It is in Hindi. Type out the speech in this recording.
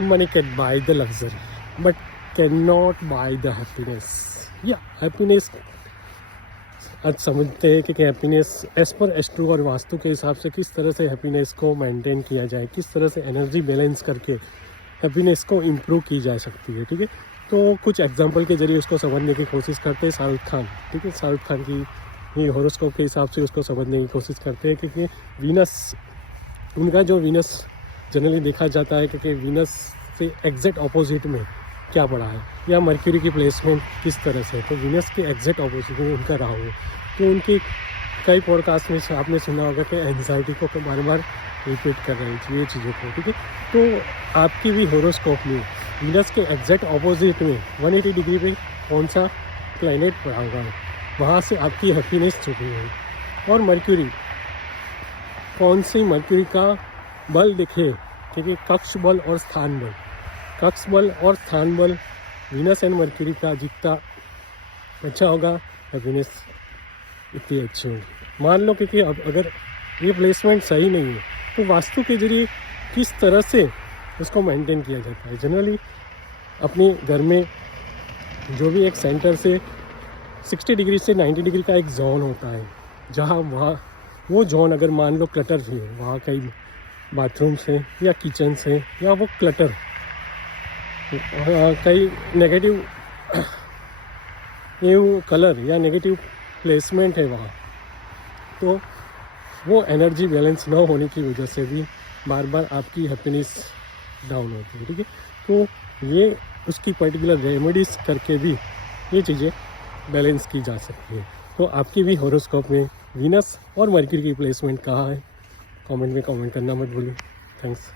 money can buy the luxury but cannot buy the happiness. या हैप्पीनेस आज समझते हैं कि हैप्पीनेस एज पर एस्ट्रो और वास्तु के हिसाब से किस तरह से हैप्पीनेस को मेंटेन किया जाए, किस तरह से एनर्जी बैलेंस करके हैप्पीनेस को इम्प्रूव की जा सकती है। ठीक है, तो कुछ एग्जांपल के जरिए उसको समझने की कोशिश करते हैं शाहरुख खान। ठीक है, शाहरुख खान की ये हॉरोस्कोप के हिसाब से उसको समझने की कोशिश करते हैं क्योंकि वीनस, उनका जो वीनस जनरली देखा जाता है क्योंकि वीनस से एग्जैक्ट ऑपोजिट में क्या पड़ा है या मर्क्यूरी की प्लेसमेंट किस तरह से है, तो वीनस के एग्जैक्ट ऑपोजिट में उनका राहु है। तो उनके कई पॉडकास्ट में आपने सुना होगा कि एंजाइटी को बार बार रिपीट कर रही थी ये चीज़ों को। ठीक है, तो आपकी भी हॉरोस्कोप में वीनस के एग्जैक्ट ऑपोजिट में 180 डिग्री पे कौन सा प्लैनेट पड़ा हुआ है, वहाँ से आपकी हैप्पीनेस छुपी है। और मर्क्यूरी, कौन सी मर्क्यूरी का बल दिखे, क्योंकि कक्ष बल और स्थान बल, कक्ष बल और स्थान बल वीनस एंड मर्क्यूरी का जितना अच्छा होगा हैप्पीनेस इतनी अच्छी होगी। मान लो क्योंकि अब अगर ये प्लेसमेंट सही नहीं है तो वास्तु के जरिए किस तरह से उसको मेंटेन किया जाता है। जनरली अपने घर में जो भी एक सेंटर से 60 डिग्री से 90 डिग्री का एक जोन होता है, जहाँ वहाँ वो जोन अगर मान लो क्लटर भी है, वहाँ कई बाथरूम्स हैं या किचन्स हैं या वो क्लटर कई नेगेटिव ये कलर या नेगेटिव प्लेसमेंट है वहाँ, तो वो एनर्जी बैलेंस ना होने की वजह से भी बार बार आपकी हैप्पीनेस डाउन होती है। ठीक है, तो ये उसकी पर्टिकुलर रेमेडीज करके भी ये चीज़ें बैलेंस की जा सकती है। तो आपकी भी हॉरोस्कोप में वीनस और मर्क्यूरी की प्लेसमेंट कहाँ है, कमेंट में कमेंट करना मत भूलिए। थैंक्स।